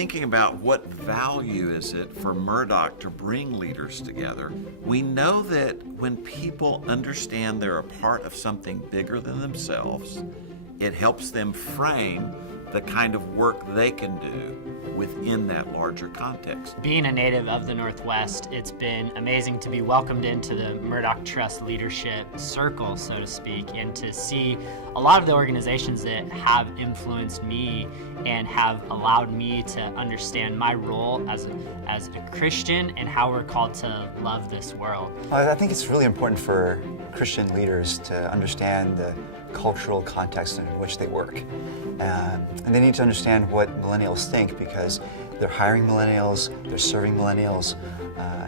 thinking about what value is it for Murdock to bring leaders together, we know that when people understand they're a part of something bigger than themselves, it helps them frame the kind of work they can do within that larger context. Being a native of the Northwest, it's been amazing to be welcomed into the Murdock Trust leadership circle, so to speak, and to see a lot of the organizations that have influenced me and have allowed me to understand my role as a Christian and how we're called to love this world. I think it's really important for Christian leaders to understand the cultural context in which they work. And they need to understand what millennials think, because they're hiring millennials, they're serving millennials,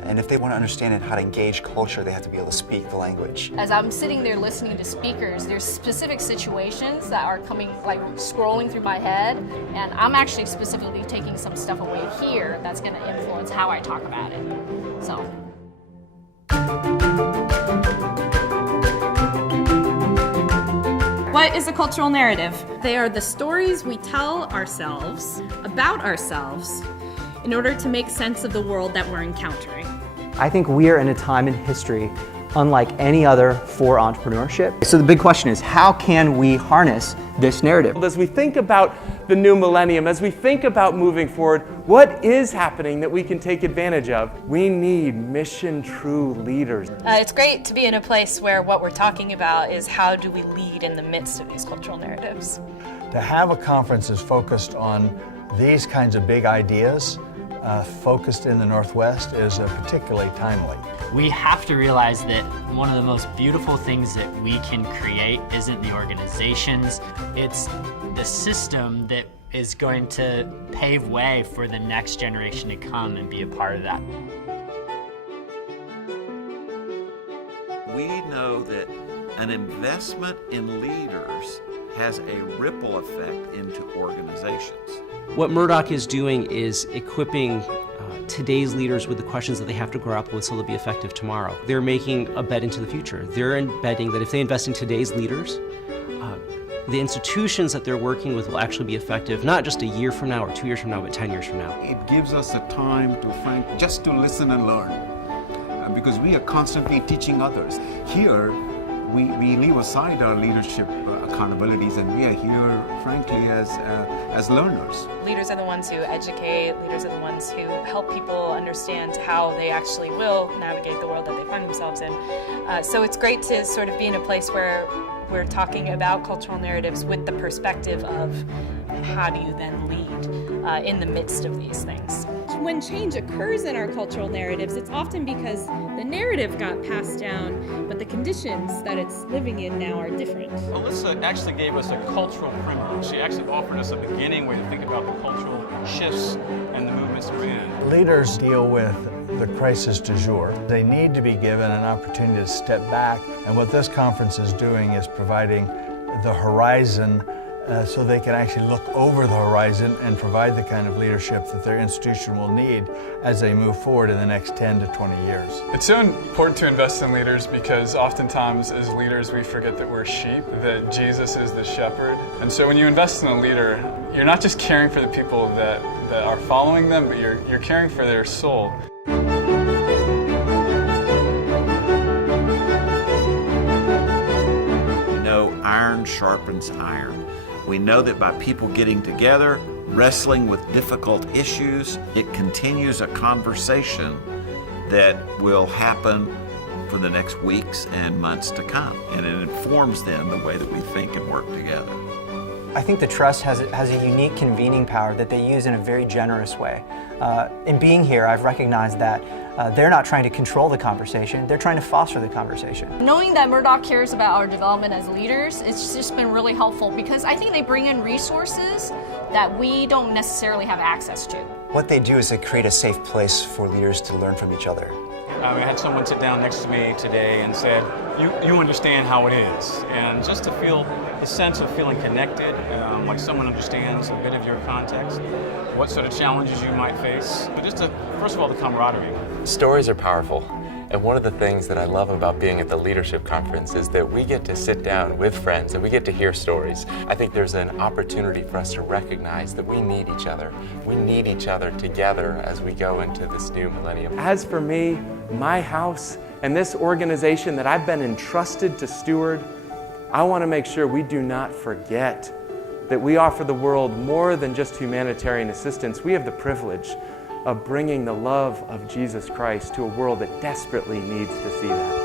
and if they want to understand how to engage culture, they have to be able to speak the language. As I'm sitting there listening to speakers, there's specific situations that are coming, like scrolling through my head, and I'm actually specifically taking some stuff away here that's going to influence how I talk about it. So. What is a cultural narrative? They are the stories we tell ourselves about ourselves in order to make sense of the world that we're encountering. I think we are in a time in history unlike any other for entrepreneurship. So the big question is, how can we harness this narrative? As we think about the new millennium, as we think about moving forward, what is happening that we can take advantage of? We need mission-true leaders. It's great to be in a place where what we're talking about is how do we lead in the midst of these cultural narratives. To have a conference that's focused on these kinds of big ideas, focused in the Northwest, is particularly timely. We have to realize that one of the most beautiful things that we can create isn't the organizations, it's the system that is going to pave way for the next generation to come and be a part of that. We know that an investment in leaders has a ripple effect into organizations. What Murdock is doing is equipping today's leaders with the questions that they have to grapple with so they'll be effective tomorrow. They're making a bet into the future. They're betting that if they invest in today's leaders, the institutions that they're working with will actually be effective, not just a year from now or 2 years from now, but 10 years from now. It gives us a time to just to listen and learn, because we are constantly teaching others. Here, we leave aside our leadership accountabilities, and we are here, frankly, as learners. Leaders are the ones who educate, leaders are the ones who help people understand how they actually will navigate the world that they find themselves in. So it's great to sort of be in a place where we're talking about cultural narratives with the perspective of how do you then lead in the midst of these things. When change occurs in our cultural narratives, it's often because the narrative got passed down, but the conditions that it's living in now are different. Alyssa actually gave us a cultural primer. She actually offered us a beginning way to think about the cultural shifts and the movements we're in. Leaders deal with the crisis du jour. They need to be given an opportunity to step back, and what this conference is doing is providing the horizon so they can actually look over the horizon and provide the kind of leadership that their institution will need as they move forward in the next 10 to 20 years. It's so important to invest in leaders because oftentimes as leaders we forget that we're sheep, that Jesus is the shepherd. And so when you invest in a leader, you're not just caring for the people that are following them, but you're caring for their soul. Iron sharpens iron. We know that by people getting together, wrestling with difficult issues, it continues a conversation that will happen for the next weeks and months to come. And it informs then the way that we think and work together. I think the Trust has a unique convening power that they use in a very generous way. In being here, I've recognized that they're not trying to control the conversation, they're trying to foster the conversation. Knowing that Murdock cares about our development as leaders, it's just been really helpful because I think they bring in resources that we don't necessarily have access to. What they do is they create a safe place for leaders to learn from each other. I had someone sit down next to me today and said, you understand how it is. And just to feel the sense of feeling connected, like someone understands a bit of your context, what sort of challenges you might face. But just first of all, the camaraderie. Stories are powerful. And one of the things that I love about being at the Leadership Conference is that we get to sit down with friends and we get to hear stories. I think there's an opportunity for us to recognize that we need each other. We need each other together as we go into this new millennium. As for me, my house, and this organization that I've been entrusted to steward, I want to make sure we do not forget that we offer the world more than just humanitarian assistance. We have the privilege of bringing the love of Jesus Christ to a world that desperately needs to see that.